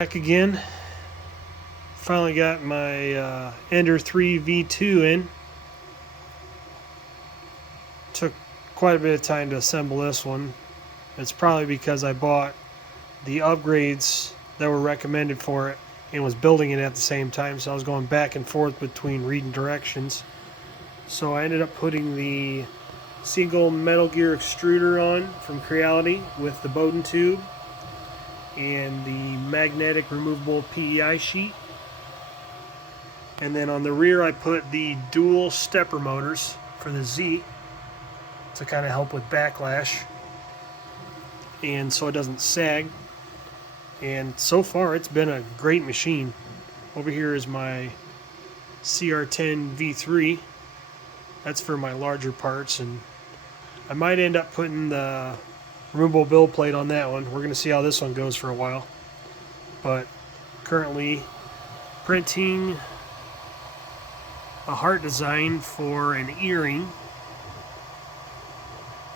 Back again. Finally got my Ender 3 V2 in. Took quite a bit of time to assemble this one. It's probably because I bought the upgrades that were recommended for it and was building it at the same time, so I was going back and forth between reading directions. So I ended up putting the Seagull Metal Gear extruder on from Creality with the Bowden tube and the magnetic removable PEI sheet. And then on the rear I put the dual stepper motors for the Z to kind of help with backlash and so it doesn't sag. And so far it's been a great machine. Over here is my CR10 V3. That's for my larger parts, and I might end up putting the removable build plate on that one. We're going to see how this one goes for a while. But currently printing a heart design for an earring.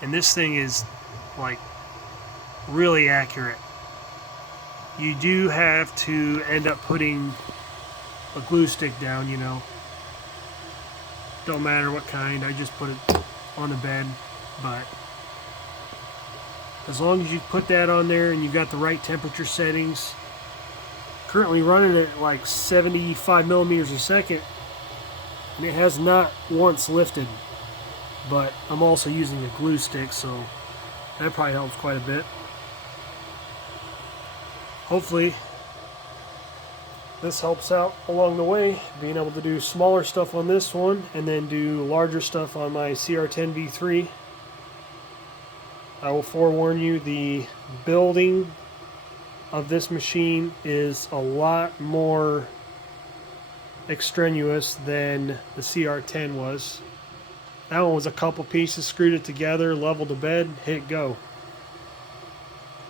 And this thing is like really accurate. You do have to end up putting a glue stick down, you know. Don't matter what kind, I just put it on the bed. But as long as you put that on there and you've got the right temperature settings, currently running at like 75 millimeters a second, and it has not once lifted. But I'm also using a glue stick, so that probably helps quite a bit. Hopefully this helps out along the way, being able to do smaller stuff on this one and then do larger stuff on my CR10 V3. I will forewarn you, the building of this machine is a lot more extraneous than the CR10 was. That one was a couple pieces, screwed it together, leveled the bed, hit go.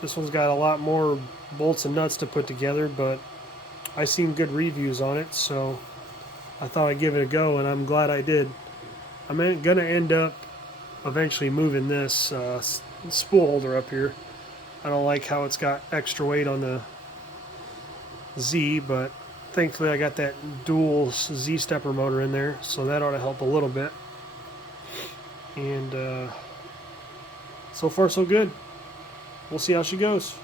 This one's got a lot more bolts and nuts to put together, but I seen good reviews on it, so I thought I'd give it a go, and I'm glad I did. I'm going to end up eventually moving this spool holder up here. I don't like how it's got extra weight on the Z, but thankfully I got that dual Z stepper motor in there, so that ought to help a little bit. And so far so good. We'll see how she goes.